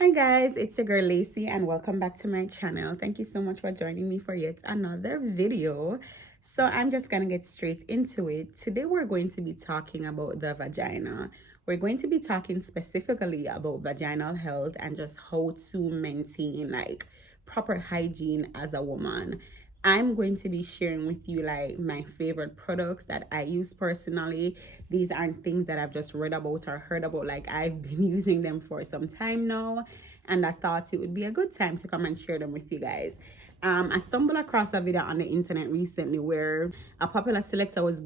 Hi guys, it's your girl Lacey and welcome back to my channel. Thank you so much for joining me for yet another video. So I'm just gonna get straight into it. Today we're going to be talking about the vagina. We're going to be talking specifically about vaginal health and just how to maintain like proper hygiene as a woman. I'm going to be sharing with you like my favorite products that I use personally. These aren't things that I've just read about or heard about. Like I've been using them for some time now, and I thought it would be a good time to come and share them with you guys. I stumbled across a video on the internet recently where a popular selector was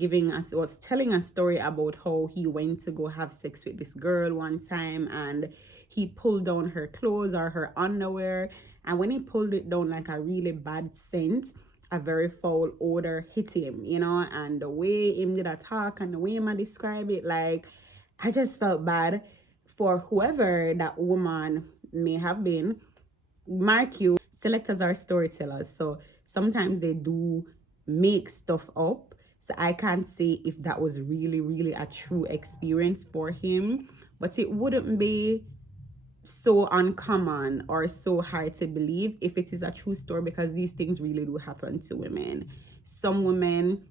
telling a story about how he went to go have sex with this girl one time and he pulled down her clothes or her underwear, and when he pulled it down, like a really bad scent, a very foul odor hit him, and the way him did a talk and the way him describe it, like I just felt bad for whoever that woman may have been. Mark you, selectors are storytellers, so sometimes they do make stuff up. So I can't say if that was really a true experience for him, but it wouldn't be so uncommon or so hard to believe if it is a true story, because these things really do happen to women. Some women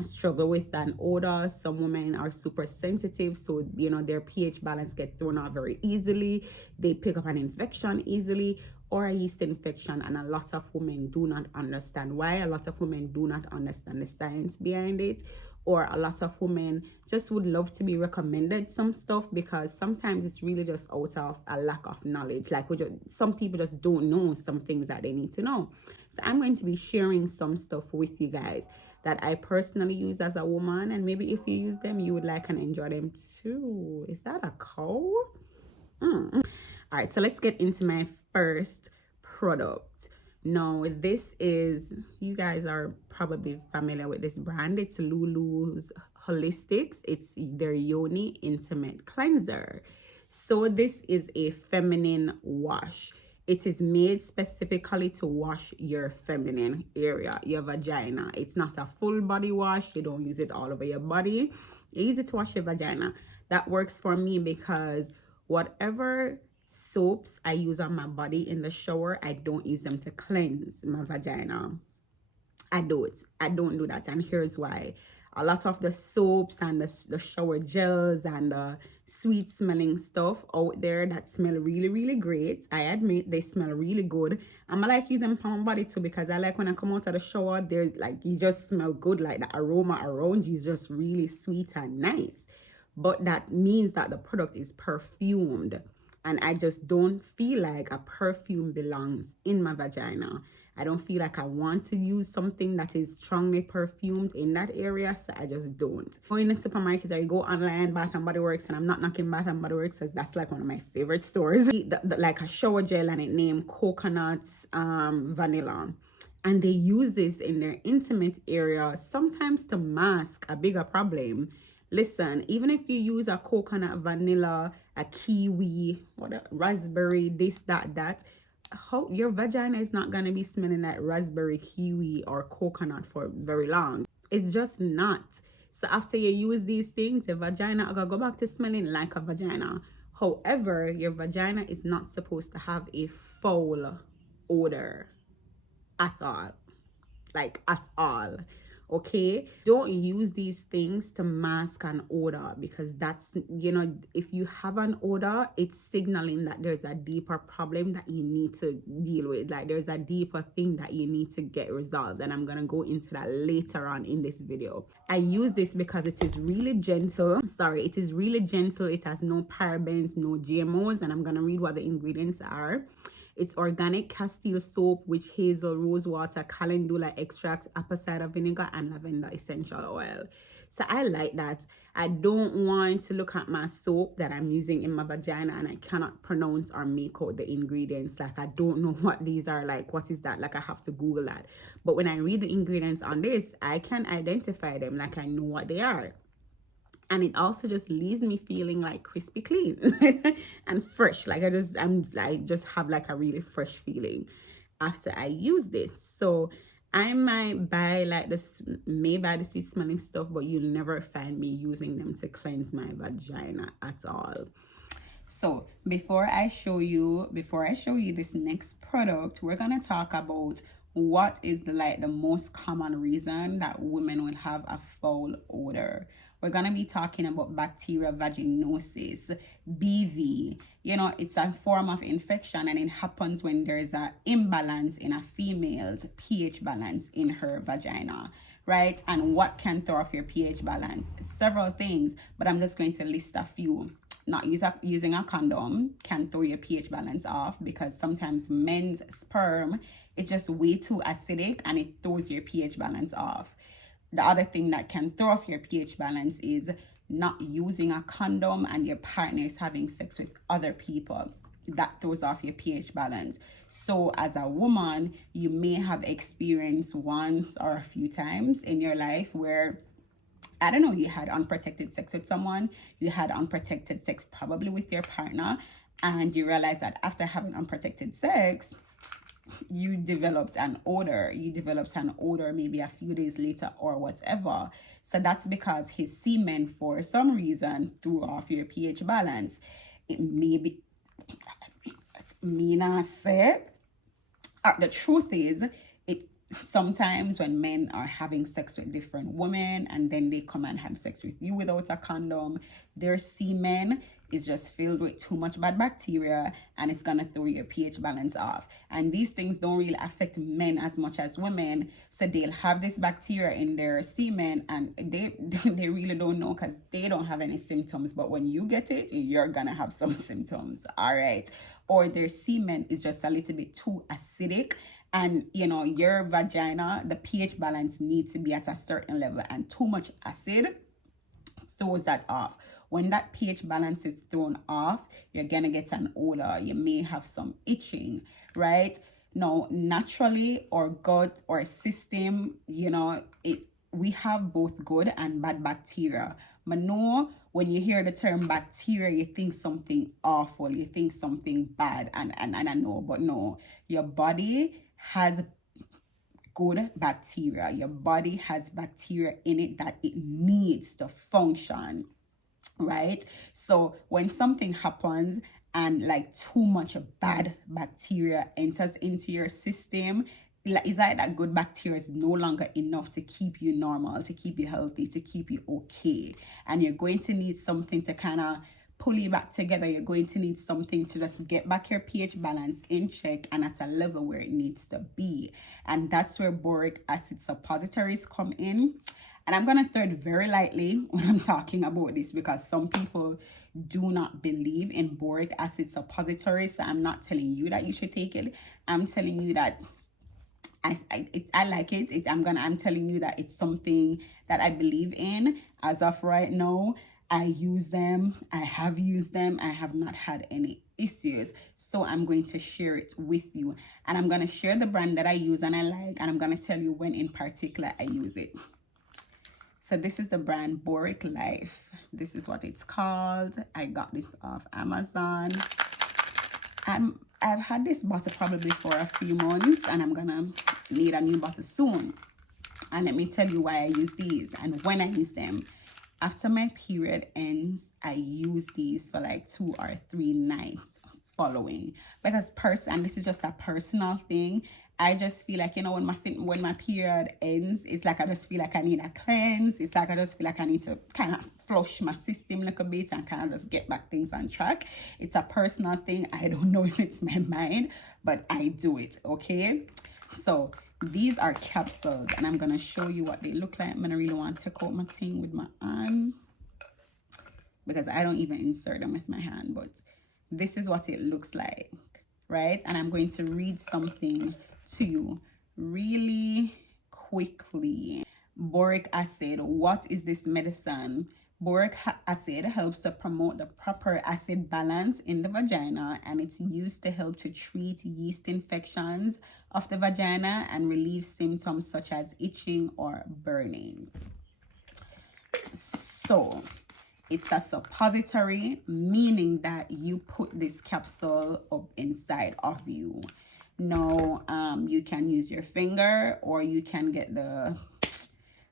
struggle with an odor. Some women are super sensitive, so their pH balance get thrown out very easily. They pick up an infection easily or a yeast infection, and a lot of women do not understand why. A lot of women do not understand the science behind it, or a lot of women just would love to be recommended some stuff, because sometimes it's really just out of a lack of knowledge. Like some people just don't know some things that they need to know. So I'm going to be sharing some stuff with you guys that I personally use as a woman, and maybe if you use them you would like and enjoy them too. Is that a cow? All right, so let's get into my first product. Now, this is, you guys are probably familiar with this brand. It's Lulu's Holistics. It's their Yoni Intimate Cleanser. So this is a feminine wash. It is made specifically to wash your feminine area, your vagina. It's not a full body wash. You don't use it all over your body. You use it to wash your vagina. That works for me because whatever soaps I use on my body in the shower, I don't use them to cleanse my vagina. I don't do that, and here's why. A lot of the soaps and the shower gels and the sweet smelling stuff out there that smell really great, I admit they smell really good. I like using them for my body too, because I like when I come out of the shower, there's like, you just smell good. Like the aroma around you is just really sweet and nice. But that means that the product is perfumed, and I just don't feel like a perfume belongs in my vagina. I don't feel like I want to use something that is strongly perfumed in that area, so I just don't. Go in the supermarket, I go online, Bath and Body Works, and I'm not knocking Bath and Body Works, because that's like one of my favorite stores. Like a shower gel, and it named coconut vanilla. And they use this in their intimate area, sometimes to mask a bigger problem. Listen, even if you use a coconut vanilla, a kiwi, raspberry, this, that, how your vagina is not going to be smelling like raspberry, kiwi, or coconut for very long. It's just not. So after you use these things, your vagina are going to go back to smelling like a vagina. However, your vagina is not supposed to have a foul odor at all. Like at all. Okay, don't use these things to mask an odor, because that's, if you have an odor, it's signaling that there's a deeper problem that you need to deal with. Like there's a deeper thing that you need to get resolved, and I'm gonna go into that later on in this video. I use this because it is really gentle. It is really gentle. It has no parabens, no GMOs, and I'm gonna read what the ingredients are. It's organic Castile soap, witch hazel, rose water, calendula extract, apple cider vinegar, and lavender essential oil. So I like that. I don't want to look at my soap that I'm using in my vagina and I cannot pronounce or make out the ingredients. Like I don't know what these are. Like what is that? Like I have to Google that. But when I read the ingredients on this, I can identify them. Like I know what they are. And it also just leaves me feeling like crispy clean and fresh. Like I just have like a really fresh feeling after I use this. So I might buy like this, may buy the sweet smelling stuff, but you'll never find me using them to cleanse my vagina at all. So before I show you this next product, we're gonna talk about what is the most common reason that women will have a foul odor. We're gonna be talking about bacterial vaginosis, BV. You know, it's a form of infection and it happens when there's an imbalance in a female's pH balance in her vagina, right? And what can throw off your pH balance? Several things, but I'm just going to list a few. Not using a condom can throw your pH balance off, because sometimes men's sperm is just way too acidic and it throws your pH balance off. The other thing that can throw off your pH balance is not using a condom and your partner is having sex with other people. That throws off your pH balance. So as a woman, you may have experienced once or a few times in your life where, I don't know, you had unprotected sex with someone, you had unprotected sex probably with your partner, and you realize that after having unprotected sex, you developed an odor. Maybe a few days later or whatever. So that's because his semen, for some reason, threw off your pH balance. It may be, the truth is, sometimes when men are having sex with different women and then they come and have sex with you without a condom, their semen is just filled with too much bad bacteria and it's gonna throw your pH balance off. And these things don't really affect men as much as women, so they'll have this bacteria in their semen and they really don't know because they don't have any symptoms, but when you get it, you're gonna have some symptoms. All right. Or their semen is just a little bit too acidic, and you know, your vagina, the pH balance needs to be at a certain level, and too much acid throws that off. When that pH balance is thrown off, you're gonna get an odor. You may have some itching, right? Now, naturally, our gut or system, you know, we have both good and bad bacteria. But no, when you hear the term bacteria, you think something awful, you think something bad, and I know, but no, your body has good bacteria. Your body has bacteria in it that it needs to function, right? So when something happens and like too much bad bacteria enters into your system, it's like that good bacteria is no longer enough to keep you normal, to keep you healthy, to keep you okay. And you're going to need something to kind of pull you back together. You're going to need something to just get back your pH balance in check and at a level where it needs to be. And that's where boric acid suppositories come in. And I'm going to thread very lightly when I'm talking about this, because some people do not believe in boric acid suppositories. So I'm not telling you that you should take it. I'm telling you that I like it. I'm telling you that it's something that I believe in. As of right now, I use them. I have used them. I have not had any issues. So I'm going to share it with you. And I'm going to share the brand that I use and I like. And I'm going to tell you when in particular I use it. So this is the brand Boric Life. This is what it's called. I got this off Amazon. And I've had this bottle probably for a few months, and I'm gonna need a new bottle soon. And let me tell you why I use these and when I use them. After my period ends, I use these for like 2 or 3 nights following, because and this is just a personal thing. I just feel like, you know, when my period ends, it's like I just feel like I need a cleanse. It's like I just feel like I need to kind of flush my system a little bit and kind of just get back things on track. It's a personal thing. I don't know if it's my mind, but I do it, okay? So these are capsules, and I'm going to show you what they look like. I'm going to really want to take out my thing with my arm, because I don't even insert them with my hand, but this is what it looks like, right? And I'm going to read something to you really quickly. Boric acid. What is this medicine? Boric acid helps to promote the proper acid balance in the vagina, and it's used to help to treat yeast infections of the vagina and relieve symptoms such as itching or burning. So it's a suppository, meaning that you put this capsule up inside of you. Now, you can use your finger, or you can get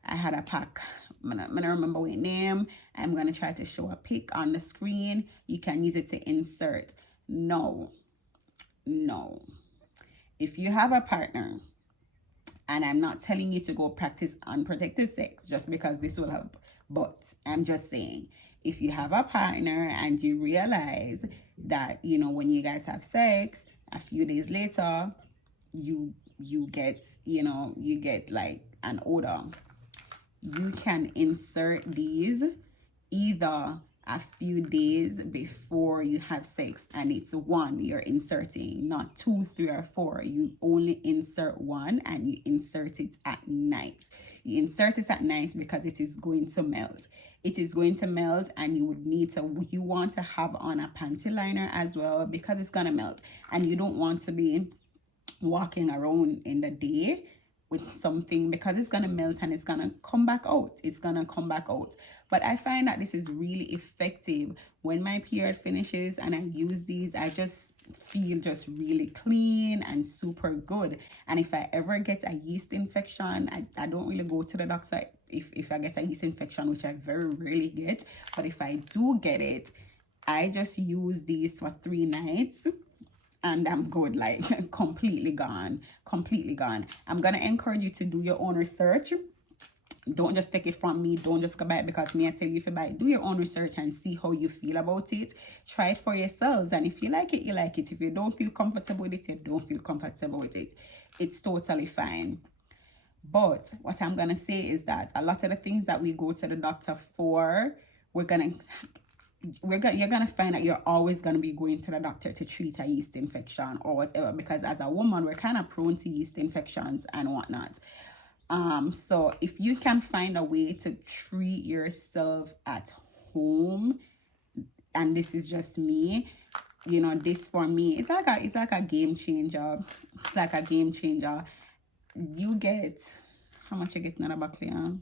I had a pack I'm gonna remember what name. I'm gonna try to show a pic on the screen. You can use it to insert. No, no. If you have a partner, and I'm not telling you to go practice unprotected sex just because this will help, but I'm just saying, if you have a partner and you realize that, you know, when you guys have sex, a few days later, you get, you know, you get like an odor, you can insert these either a few days before you have sex, and it's one you're inserting, not 2, 3, or 4. You only insert one, and you insert it at night. You insert it at night because it is going to melt. It is going to melt, and you would need to, you want to have on a panty liner as well, because it's gonna melt, and you don't want to be walking around in the day with something, because it's gonna melt and it's gonna come back out. It's gonna come back out. But I find that this is really effective. When my period finishes and I use these, I just feel just really clean and super good. And if I ever get a yeast infection, I don't really go to the doctor if I get a yeast infection, which I very rarely get. But if I do get it, I just use these for 3 nights. And I'm good, like completely gone. I'm gonna encourage you to do your own research. Don't just take it from me. Don't just go buy it because me I tell you if you buy it. Do your own research and see how you feel about it. Try it for yourselves, and if you like it, you like it. If you don't feel comfortable with it, you don't feel comfortable with it. It's totally fine. But what I'm gonna say is that a lot of the things that we go to the doctor for, you're gonna find that you're always gonna be going to the doctor to treat a yeast infection or whatever, because as a woman we're kind of prone to yeast infections and whatnot. So if you can find a way to treat yourself at home, and this is just me, you know, this for me, it's like a game changer. It's like a game changer. You get, how much you get in a bacterial?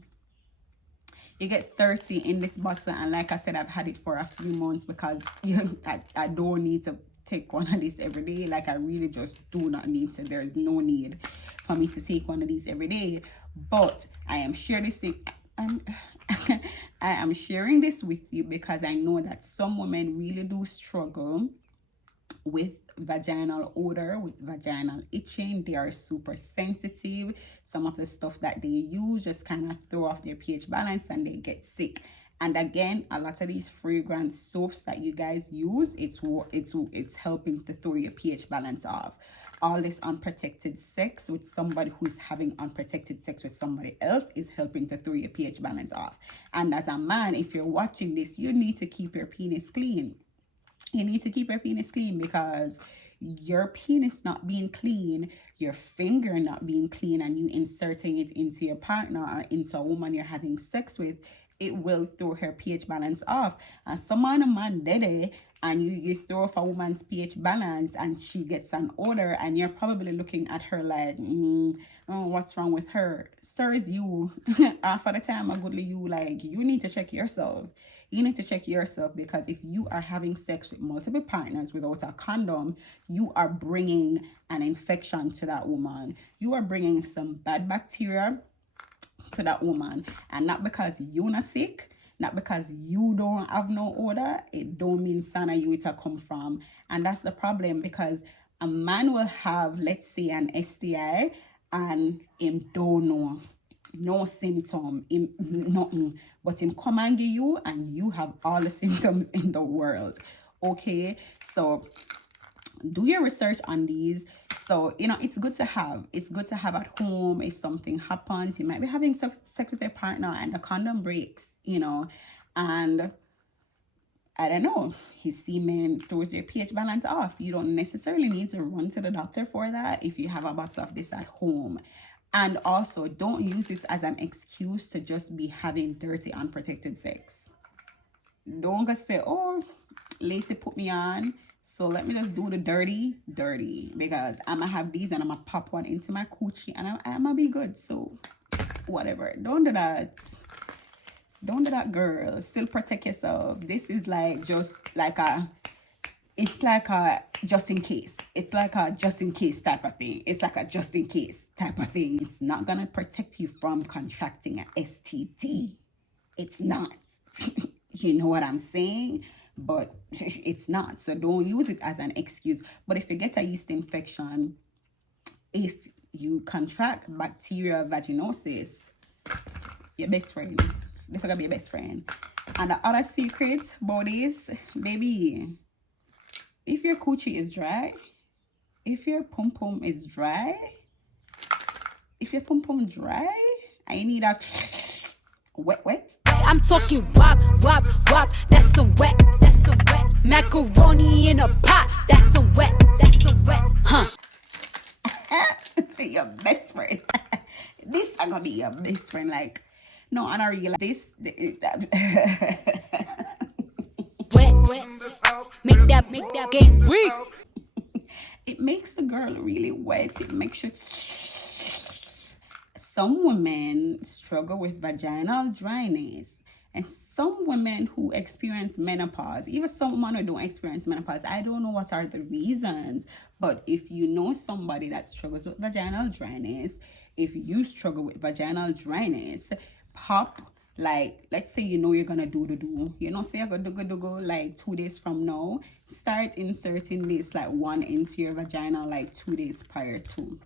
You get 30 in this bottle, and like I said, I've had it for a few months because I don't need to take one of these every day. Like, I really just do not need to. There is no need for me to take one of these every day. But I am sharing this thing. I am sharing this with you because I know that some women really do struggle with vaginal odor, with vaginal itching. They are super sensitive. Some of the stuff that they use just kind of throw off their pH balance and they get sick. And again, a lot of these fragrance soaps that you guys use, it's helping to throw your pH balance off. All this unprotected sex with somebody who's having unprotected sex with somebody else is helping to throw your pH balance off. And as a man, if you're watching this, you need to keep your penis clean. You need to keep your penis clean, because your penis not being clean, your finger not being clean, and you inserting it into your partner or into a woman you're having sex with, it will throw her pH balance off. And some man did it, and you throw off a woman's pH balance and she gets an odor, and you're probably looking at her like, oh, what's wrong with her? Sir, is you. For the time, I'm goodly you, like, you need to check yourself. You need to check yourself, because if you are having sex with multiple partners without a condom, you are bringing an infection to that woman. You are bringing some bad bacteria to that woman, and not because you're not sick, not because you don't have no odor, it don't mean sana you it come from. And that's the problem, because a man will have, let's say, an STI, and him don't know, no symptom, him nothing, but him come and give you, and you have all the symptoms in the world. Okay, so do your research on these. So, you know, it's good to have at home. If something happens, you might be having sex with your partner and the condom breaks, you know, and I don't know, his semen throws your pH balance off. You don't necessarily need to run to the doctor for that if you have a bottle of this at home. And also, don't use this as an excuse to just be having dirty, unprotected sex. Don't just say, oh, Lacey put me on, so let me just do the dirty, because I'm gonna have these and I'm gonna pop one into my coochie and I'm gonna be good. So whatever. Don't do that. Don't do that, girl. Still protect yourself. This is like just like a, it's like a just in case. It's like a just in case type of thing. It's like a just in case type of thing. It's not gonna protect you from contracting an STD. It's not. You know what I'm saying? But it's not. So don't use it as an excuse. But if you get a yeast infection, if you contract bacterial vaginosis, your best friend. This is gonna be your best friend. And the other secret about this, baby, if your coochie is dry, if your pum pum is dry, if your pum pum dry, and you need a wet. I'm talking wop, wop, wop. That's some wet, that's some wet. Macaroni in a pot. That's some wet, that's some wet. Huh? Your best friend. This is gonna be your best friend. Like, no, and I really like this. Wet, wet. Make that game weak. It makes the girl really wet. It makes you. Some women struggle with vaginal dryness, and some women who experience menopause, even some women who don't experience menopause, I don't know what are the reasons, but if you know somebody that struggles with vaginal dryness, if you struggle with vaginal dryness, pop, like, let's say you know you're gonna do say you're gonna do like 2 days from now, start inserting this like one into your vagina like 2 days prior to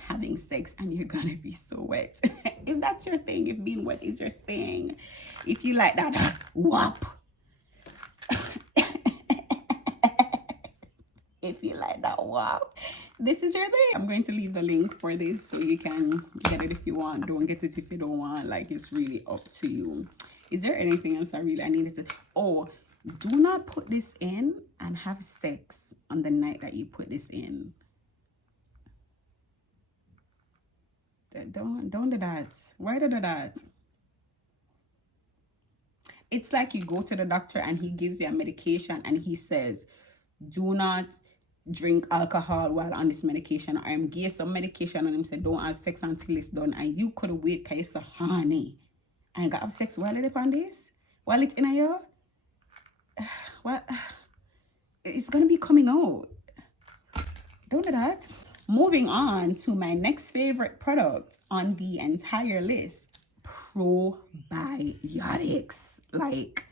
having sex, and you're gonna be so wet. If that's your thing, if being wet is your thing, if you like that whop, if you like that whop, this is your thing. I'm going to leave the link for this so you can get it if you want. Don't get it if you don't want. Like, it's really up to you. Is there anything else I needed to? Oh, do not put this in and have sex on the night that you put this in. Don't do that. Why do that? It's like you go to the doctor and he gives you a medication and he says, do not drink alcohol while on this medication. I am give some medication and him said, don't have sex until it's done. And you could wait because you're so honey. I ain't got to have sex while it's on this? While it's in a year? Well, it's going to be coming out. Don't do that. Moving on to my next favorite product on the entire list, probiotics. Like,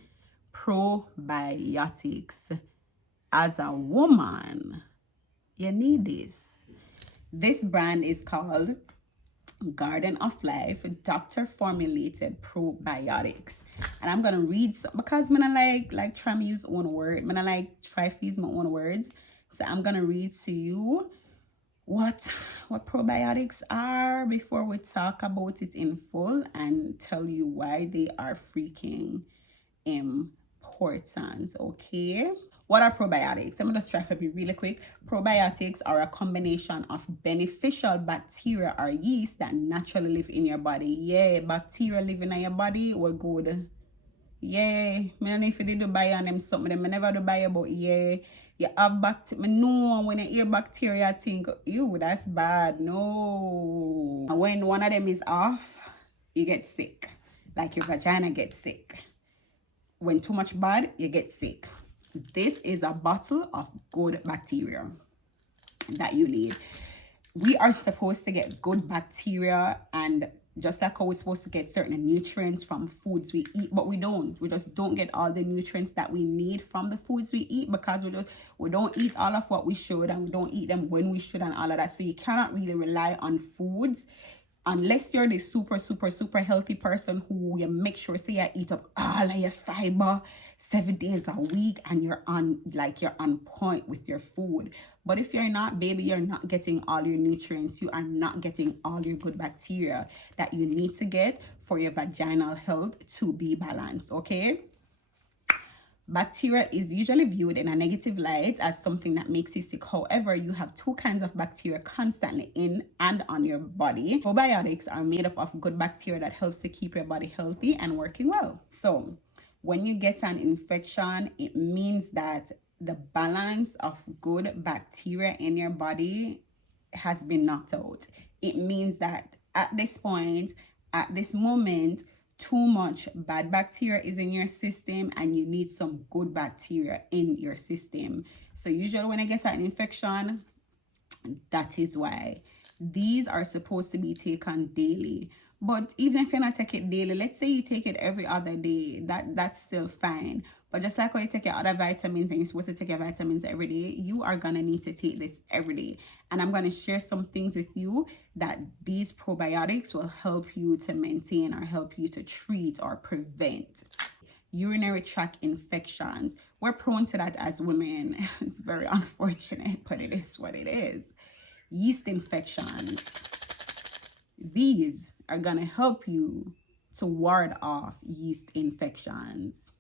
probiotics. As a woman, you need this. This brand is called Garden of Life doctor formulated probiotics, and I'm gonna read some, because I like try to use own word. I like try to use my own words. So I'm gonna read to you what probiotics are before we talk about it in full and tell you why they are freaking important. Okay, what are probiotics? I'm gonna just try to be really quick. Probiotics are a combination of beneficial bacteria or yeast that naturally live in your body. Yeah, bacteria living in your body, we're good. Yeah, I don't know if you did buy on them something, I never do buy, but yeah, you have bacteria. No, when you hear bacteria, I think, ew, that's bad. No. When one of them is off, you get sick. Like your vagina gets sick. When too much bad, you get sick. This is a bottle of good bacteria that you need. We are supposed to get good bacteria, and just like how we're supposed to get certain nutrients from foods we eat, but we don't. We just don't get all the nutrients that we need from the foods we eat because we don't eat all of what we should, and we don't eat them when we should and all of that. So you cannot really rely on foods unless you're the super healthy person who you make sure, say, you eat up all of your fiber 7 days a week and you're on point with your food. But if you're not, baby, you're not getting all your nutrients. You are not getting all your good bacteria that you need to get for your vaginal health to be balanced. Okay, bacteria is usually viewed in a negative light as something that makes you sick. However, you have two kinds of bacteria constantly in and on your body. Probiotics are made up of good bacteria that helps to keep your body healthy and working well. So when you get an infection, it means that the balance of good bacteria in your body has been knocked out. It means that at this point, at this moment, too much bad bacteria is in your system and you need some good bacteria in your system. So usually when I get an infection, that is why. These are supposed to be taken daily. But even if you not take it daily, let's say you take it every other day, that's still fine. But just like when you take your other vitamins and you're supposed to take your vitamins every day, you are gonna need to take this every day. And I'm gonna share some things with you that these probiotics will help you to maintain or help you to treat or prevent urinary tract infections. We're prone to that as women. It's very unfortunate, but it is what it is. Yeast infections. These are going to help you to ward off yeast infections.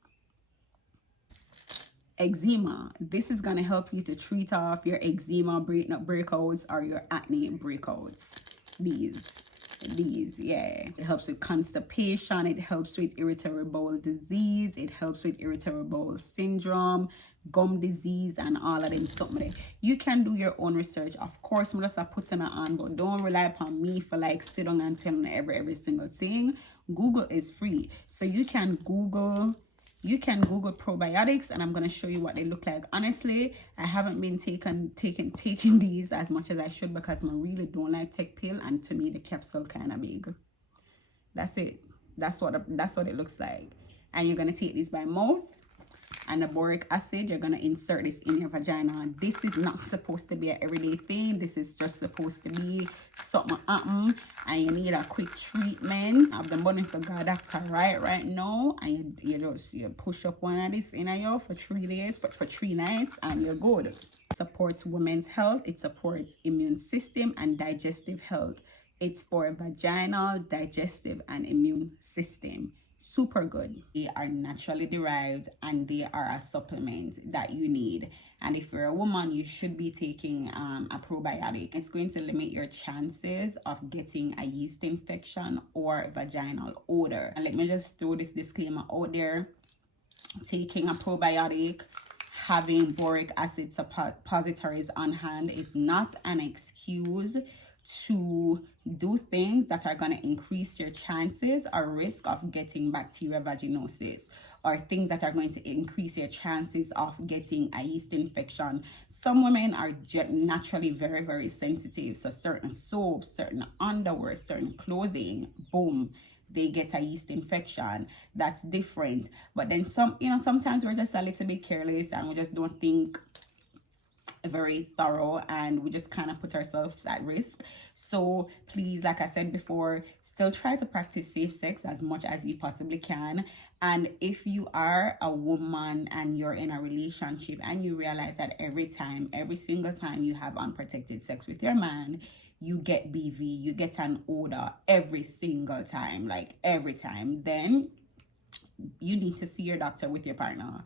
Eczema. This is going to help you to treat off your eczema breakouts or your acne breakouts. These, yeah. It helps with constipation. It helps with irritable bowel disease. It helps with irritable bowel syndrome, gum disease, and all of them something. You can do your own research. Of course, I'm just putting it on, but don't rely upon me for like sit down and telling every single thing. Google is free, so you can Google probiotics, and I'm going to show you what they look like. Honestly, I haven't been taking these as much as I should because I really don't like take pill, and to me the capsule kind of big. That's it. That's what it looks like. And you're going to take these by mouth, and the boric acid, you're going to insert this in your vagina. This is not supposed to be an everyday thing. This is just supposed to be something happen and you need a quick treatment. I've been money for God doctor right now, and you push up one of this in you for 3 days, for 3 nights, and you're good. It supports women's health. It supports immune system and digestive health. It's for vaginal, digestive, and immune system. Super good. They are naturally derived and they are a supplement that you need. And if you're a woman, you should be taking a probiotic. It's going to limit your chances of getting a yeast infection or vaginal odor. And let me just throw this disclaimer out there. Taking a probiotic, having boric acid suppositories on hand is not an excuse to do things that are going to increase your chances or risk of getting bacterial vaginosis, or things that are going to increase your chances of getting a yeast infection. Some women are naturally very, very sensitive. So certain soaps, certain underwear, certain clothing, boom, they get a yeast infection. That's different. But then sometimes we're just a little bit careless and we just don't think very thorough, and we just kind of put ourselves at risk. So please, like I said before, still try to practice safe sex as much as you possibly can. And if you are a woman and you're in a relationship and you realize that every single time you have unprotected sex with your man, you get BV, you get an odor every single time, like every time, then you need to see your doctor with your partner.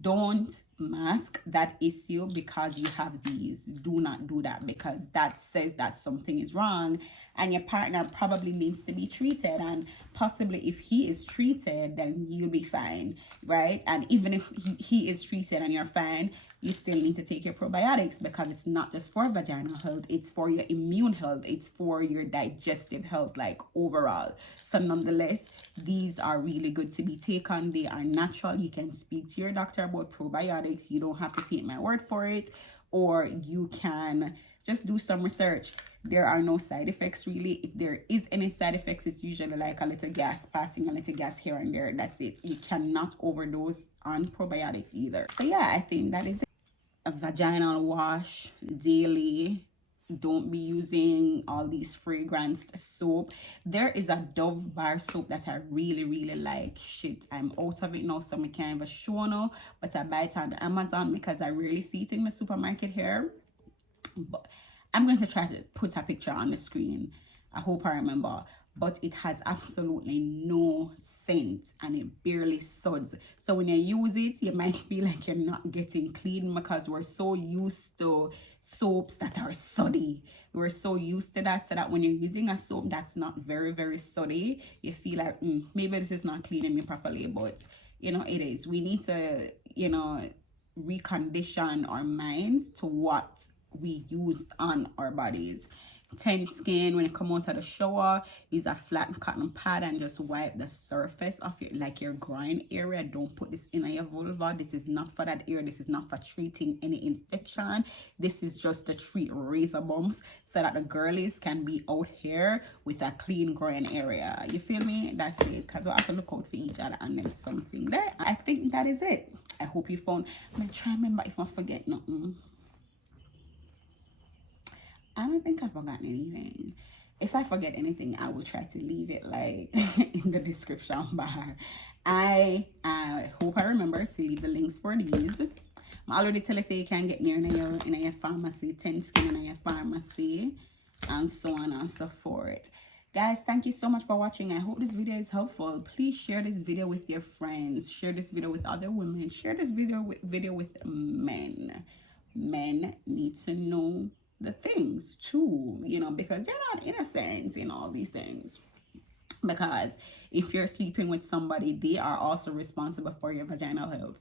Don't mask that issue because you have these. Do not do that, because that says that something is wrong and your partner probably needs to be treated, and possibly if he is treated, then you'll be fine, right? And even if he is treated and you're fine, you still need to take your probiotics, because it's not just for vaginal health, it's for your immune health, it's for your digestive health, like overall. So nonetheless, these are really good to be taken. They are natural. You can speak to your doctor about probiotics. You don't have to take my word for it, or you can just do some research. There are no side effects really. If there is any side effects, it's usually like a little gas, passing a little gas here and there. That's it. You cannot overdose on probiotics either. So yeah, I think that is it. A vaginal wash daily. Don't be using all these fragranced soap. There is a Dove bar soap that I really like. Shit, I'm out of it now, so I can't even show now, but I buy it on Amazon because I rarely see it in the supermarket here. But I'm going to try to put a picture on the screen. I hope I remember. But it has absolutely no scent and it barely suds. So when you use it, you might feel like you're not getting clean, because we're so used to soaps that are suddy. We're so used to that, so that when you're using a soap that's not very suddy, you feel like maybe this is not cleaning me properly. But it is. We need to recondition our minds to what we use on our bodies. tense skin. When you come out of the shower, use a flat cotton pad and just wipe the surface of your, like your groin area. Don't put this in your vulva. This is not for that area. This is not for treating any infection. This is just to treat razor bumps so that the girlies can be out here with a clean groin area. You feel me? That's it, because we have to look out for each other and then something there. I think that is it. I hope you found. I'm gonna try to remember if I forget nothing. I don't think I've forgotten anything. If I forget anything, I will try to leave it like in the description bar. I hope I remember to leave the links for these. I already tell you, say you can get near in your pharmacy, 10 skin in your pharmacy, and so on and so forth. Guys, thank you so much for watching. I hope this video is helpful. Please share this video with your friends. Share this video with other women. Share this video with men. Men need to know the things too, you know, because they're not innocent in all these things. Because if you're sleeping with somebody, they are also responsible for your vaginal health.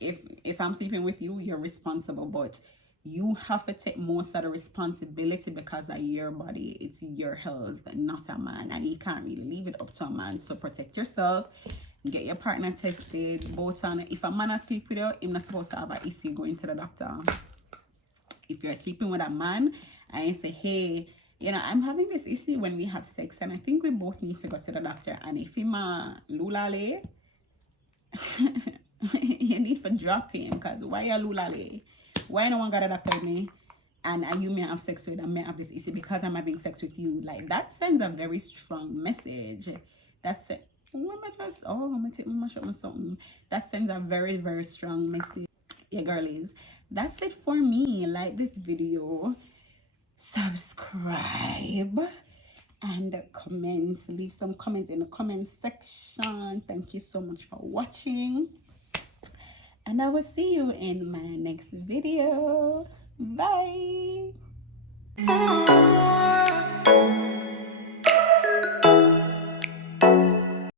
If I'm sleeping with you, you're responsible, but you have to take most of the responsibility because of your body. It's your health, not a man, and you can't really leave it up to a man. So protect yourself. Get your partner tested. Both on, if a man asleep with you, he's not supposed to have an issue going to the doctor. If you're sleeping with a man and you say, hey, you know, I'm having this issue when we have sex and I think we both need to go to the doctor, and if him a lulale, you need to drop him, because why you lulale? Why no one got a doctor with me and you may have sex with, and may have this issue because I'm having sex with you? Like, that sends a very strong message. That's it. I'm gonna take my mash up with something. That sends a very, very strong message. Yeah, girlies, that's it for me. Like this video, subscribe, and comments. Leave some comments in the comment section. Thank you so much for watching, and I will see you in my next video. Bye.